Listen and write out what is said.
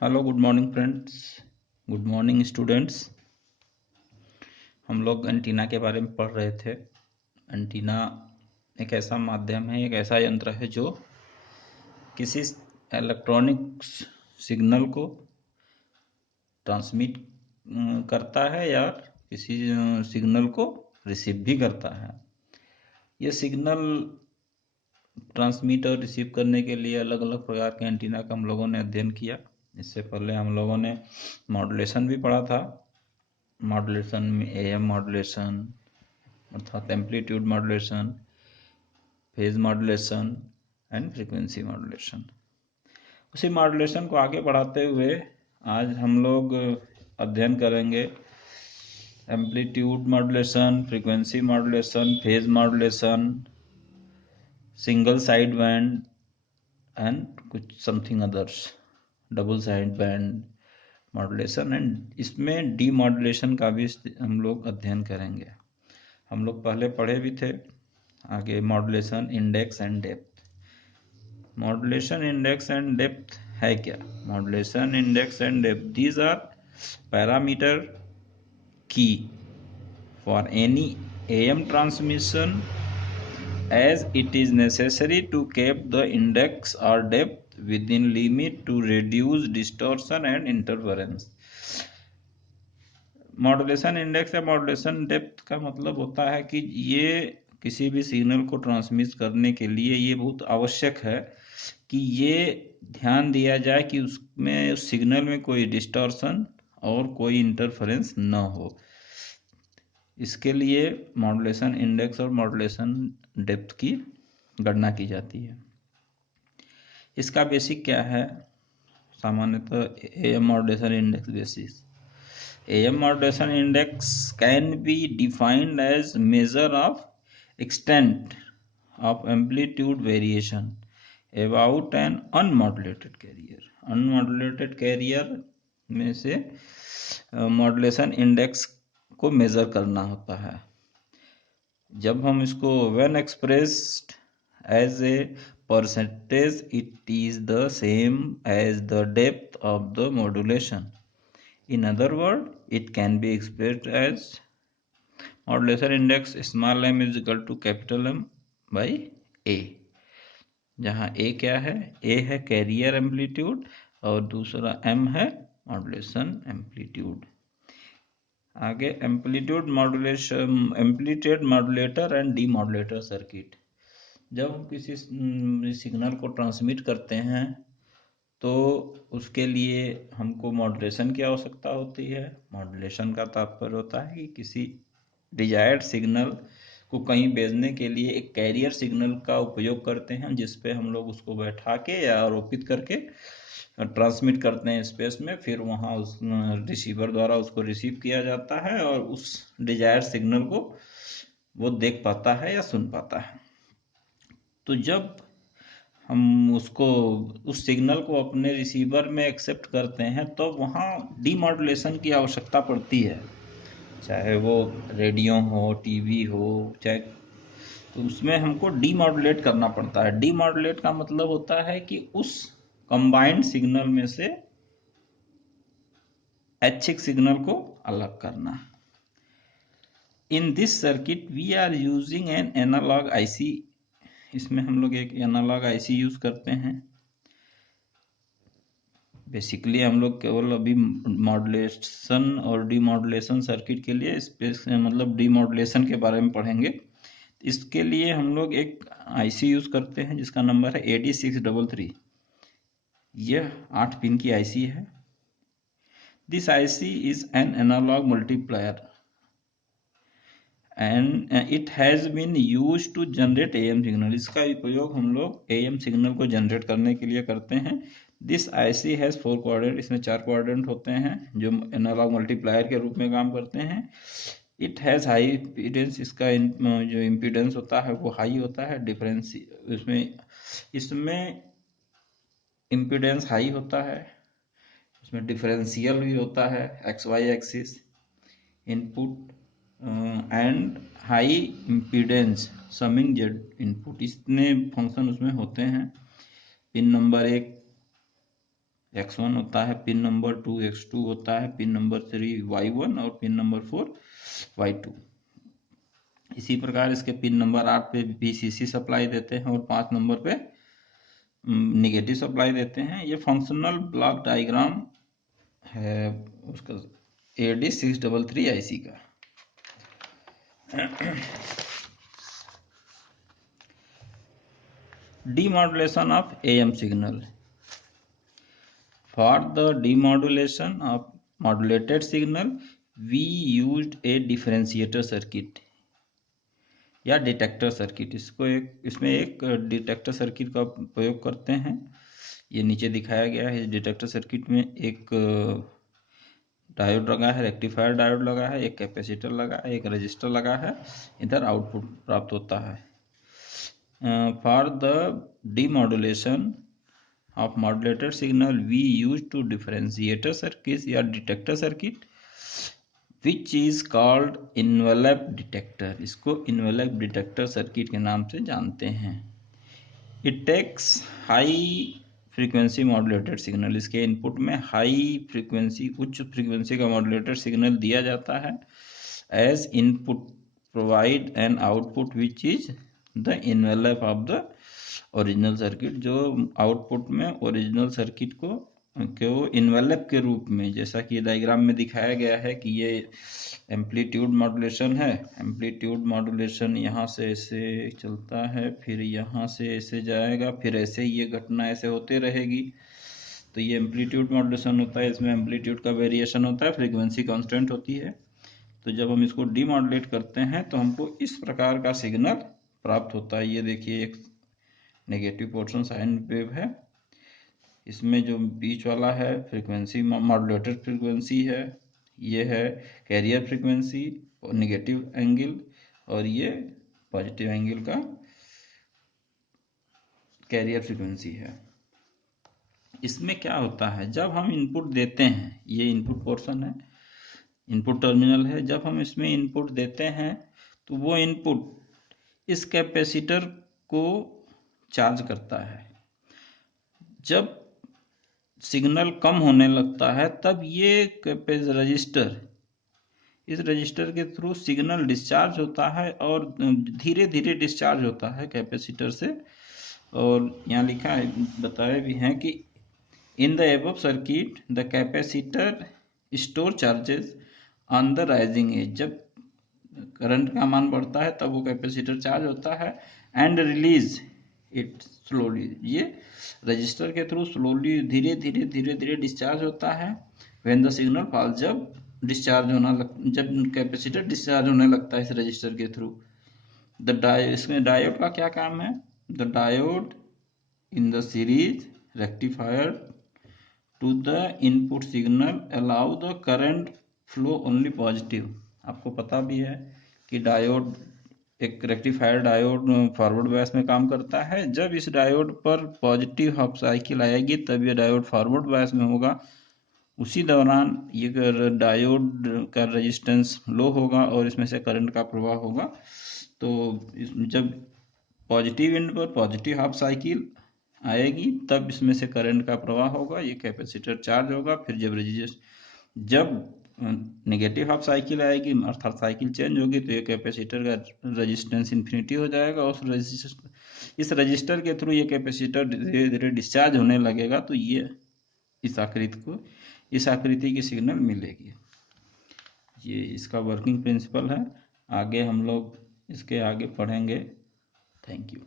Hello, good morning friends, good morning students. हम लोग antenna के बारे में पढ़ रहे थे। एंटीना एक ऐसा माध्यम है, एक ऐसा यंत्र है जो किसी इलेक्ट्रॉनिक सिग्नल को ट्रांसमिट करता है या किसी सिग्नल को रिसीव भी करता है। ये सिग्नल ट्रांसमिट और रिसीव करने के लिए अलग अलग प्रकार के एंटीना का हम लोगों ने अध्ययन किया। इससे पहले हम लोगों ने मॉड्यूलेशन भी पढ़ा था। मॉड्यूलेशन में एएम मॉड्यूलेशन अर्थात amplitude modulation, phase modulation and frequency modulation. उसी मॉड्यूलेशन को आगे बढ़ाते हुए आज हम लोग अध्ययन करेंगे amplitude modulation, frequency modulation, phase modulation, single side band and कुछ something others, double side band modulation and इसमें डी मॉड्यूलेशन का भी हम लोग अध्ययन करेंगे। हम लोग पहले पढ़े भी थे। आगे modulation index and depth. Modulation index and depth है क्या? Modulation index and depth, these are parameter key for any AM transmission as it is necessary to keep the index or depth within limit to reduce distortion and interference। Modulation index या modulation depth का मतलब होता है कि ये किसी भी signal को ट्रांसमिट करने के लिए ये बहुत आवश्यक है कि ये ध्यान दिया जाए कि उसमें उस सिग्नल में कोई डिस्टॉर्शन और कोई इंटरफेरेंस न हो। इसके लिए मॉड्यूलेशन इंडेक्स और मॉड्यूलेशन डेप्थ की गणना की जाती है। इसका बेसिक क्या है? सामान्यतः AM modulation index basis. AM modulation index can be defined as measure of extent of amplitude variation about an unmodulated carrier। unmodulated carrier में से मॉड्यूलेशन इंडेक्स को मेजर करना होता है। जब हम इसको when expressed as a percentage it is the same as the depth of the modulation। In other words, it can be expressed as modulation index small m is equal to capital M by A, जहाँ A क्या है? A है career amplitude और दूसरा M है modulation amplitude. आगे amplitude modulation, amplitude modulator and D modulator circuit. जब हम किसी सिग्नल को ट्रांसमिट करते हैं तो उसके लिए हमको मॉड्यूलेशन की आवश्यकता होती है। मॉड्यूलेशन का तात्पर्य होता है कि किसी डिजायर्ड सिग्नल को कहीं भेजने के लिए एक कैरियर सिग्नल का उपयोग करते हैं, जिस पे हम लोग उसको बैठा के या आरोपित करके ट्रांसमिट करते हैं स्पेस में। फिर वहाँ उस रिसीवर द्वारा उसको रिसीव किया जाता है और उस डिजायर्ड सिग्नल को वो देख पाता है या सुन पाता है। तो जब हम उसको उस सिग्नल को अपने रिसीवर में एक्सेप्ट करते हैं तो वहाँ डीमॉड्यूलेशन की आवश्यकता पड़ती है, चाहे वो रेडियो हो, टीवी हो, चाहे, तो उसमें हमको डीमॉड्यूलेट करना पड़ता है। डीमॉड्यूलेट का मतलब होता है कि उस कंबाइंड सिग्नल में से ऐच्छिक सिग्नल को अलग करना। In this circuit we are using an analog IC. इसमें हम लोग एक एनालॉग आईसी यूज करते हैं। बेसिकली हम लोग केवल अभी मॉड्यूलेशन और डीमॉड्यूलेशन सर्किट के लिए स्पेस मतलब डीमॉड्यूलेशन के बारे में पढ़ेंगे। इसके लिए हम लोग एक आईसी यूज करते हैं जिसका नंबर है AD633। यह 8 पिन की आईसी है। This IC is an analog multiplier and it has been use to generate AM signal. इसका उपयोग हम लोग AM सिग्नल को जनरेट करने के लिए करते हैं। This IC has 4 quadrant. इसमें 4 क्वाड्रेंट होते हैं जो एनालॉग मल्टीप्लायर के रूप में काम करते हैं। It has high impedance. इसका जो इम्पीडेंस होता है वो हाई होता है। इसमें इम्पीडेंस हाई होता है। इसमें डिफरेंशियल भी होता है, XY axis, input and high impedance summing Z input. इतने फंक्शन उसमें होते हैं। पिन नंबर 1 x1 होता है पिन नंबर 2, x2 होता है पिन नंबर 3 y1 और पिन नंबर 4 y2। इसी प्रकार इसके पिन नंबर 8 पे VCC सप्लाई देते हैं और 5 नंबर पे निगेटिव सप्लाई देते हैं। ये फंक्शनल ब्लॉक डायग्राम है उसका AD633 IC का। Demodulation of AM signal. For the demodulation of modulated signal, we used a differentiator circuit या डिटेक्टर सर्किट। इसमें एक डिटेक्टर सर्किट का प्रयोग करते हैं। ये नीचे दिखाया गया है। इस डिटेक्टर सर्किट में एक डायोड लगा है, रेक्टिफायर डायोड लगा है, एक कैपेसिटर लगा है, एक रजिस्टर लगा है। इधर आउटपुट प्राप्त होता है। For the demodulation of modulated signal we use to differentiator circuit या detector circuit which is called envelope detector. इसको इन्वेलप डिटेक्टर सर्किट के नाम से जानते हैं। It takes high frequency modulated signal. इसके इनपुट में हाई फ्रीक्वेंसी, उच्च फ्रीक्वेंसी का मॉड्यूलेटेड सिग्नल दिया जाता है। As input provide an output which is the envelope of the original circuit. जो आउटपुट में ओरिजिनल सर्किट को इन्वेलप के रूप में, जैसा कि डायग्राम में दिखाया गया है कि ये एम्पलीट्यूड मॉड्यूलेशन है। एम्पलीट्यूड मॉड्यूलेशन यहाँ से ऐसे चलता है, फिर यहाँ से ऐसे जाएगा, फिर ऐसे ये घटना ऐसे होते रहेगी। तो ये एम्पलीट्यूड मॉड्यूलेशन होता है। इसमें एम्पलीट्यूड का वेरिएशन होता है, फ्रीक्वेंसी कांस्टेंट होती है। तो जब हम इसको डीमॉड्यूलेट करते हैं तो हमको इस प्रकार का सिग्नल प्राप्त होता है। ये देखिए एक नेगेटिव पोर्शन साइन वेव है। इसमें जो बीच वाला है फ्रीक्वेंसी मॉड्यूलेटेड फ्रीक्वेंसी है, ये है कैरियर फ्रीक्वेंसी और नेगेटिव एंगल, और ये पॉजिटिव एंगल का कैरियर फ्रीक्वेंसी है। इसमें क्या होता है, जब हम इनपुट देते हैं, ये इनपुट पोर्शन है, इनपुट टर्मिनल है। जब हम इसमें इनपुट देते हैं तो वो इनपुट इस कैपेसिटर को चार्ज करता है। जब सिग्नल कम होने लगता है तब ये रजिस्टर, इस रजिस्टर के थ्रू सिग्नल डिस्चार्ज होता है और धीरे धीरे डिस्चार्ज होता है कैपेसिटर से। और यहाँ लिखा है, बताया भी है कि in the above circuit the capacitor store charges on the rising edge. जब करंट का मान बढ़ता है तब वो कैपेसिटर चार्ज होता है एंड रिलीज इट स्लोली। ये रजिस्टर के थ्रू स्लोली धीरे धीरे डिस्चार्ज होता है। व्हेन द सिग्नल फॉल, जब डिस्चार्ज जब कैपेसिटर डिस्चार्ज होने लगता है इस रजिस्टर के थ्रू। इसमें डायोड का क्या काम है, the diode in the series rectifier to the input signal allow the current flow only positive. आपको पता भी है कि डायोड, एक रेक्टिफायर डायोड फॉरवर्ड बायस में काम करता है। जब इस डायोड पर पॉजिटिव हाफ साइकिल आएगी तब ये डायोड फॉरवर्ड बायस में होगा। उसी दौरान ये डायोड का रेजिस्टेंस लो होगा और इसमें से करंट का प्रवाह होगा। तो जब पॉजिटिव एंड पर पॉजिटिव हाफ साइकिल आएगी तब इसमें से करंट का प्रवाह होगा, ये कैपेसिटर चार्ज होगा। फिर जब नेगेटिव हाफ साइकिल आएगी अर्थात साइकिल चेंज होगी तो ये कैपेसिटर का रेजिस्टेंस इन्फिनिटी हो जाएगा। इस रजिस्टर के थ्रू ये कैपेसिटर धीरे धीरे डिस्चार्ज होने लगेगा। तो ये इस आकृति की सिग्नल मिलेगी। ये इसका वर्किंग प्रिंसिपल है। आगे हम लोग इसके आगे पढ़ेंगे। Thank you.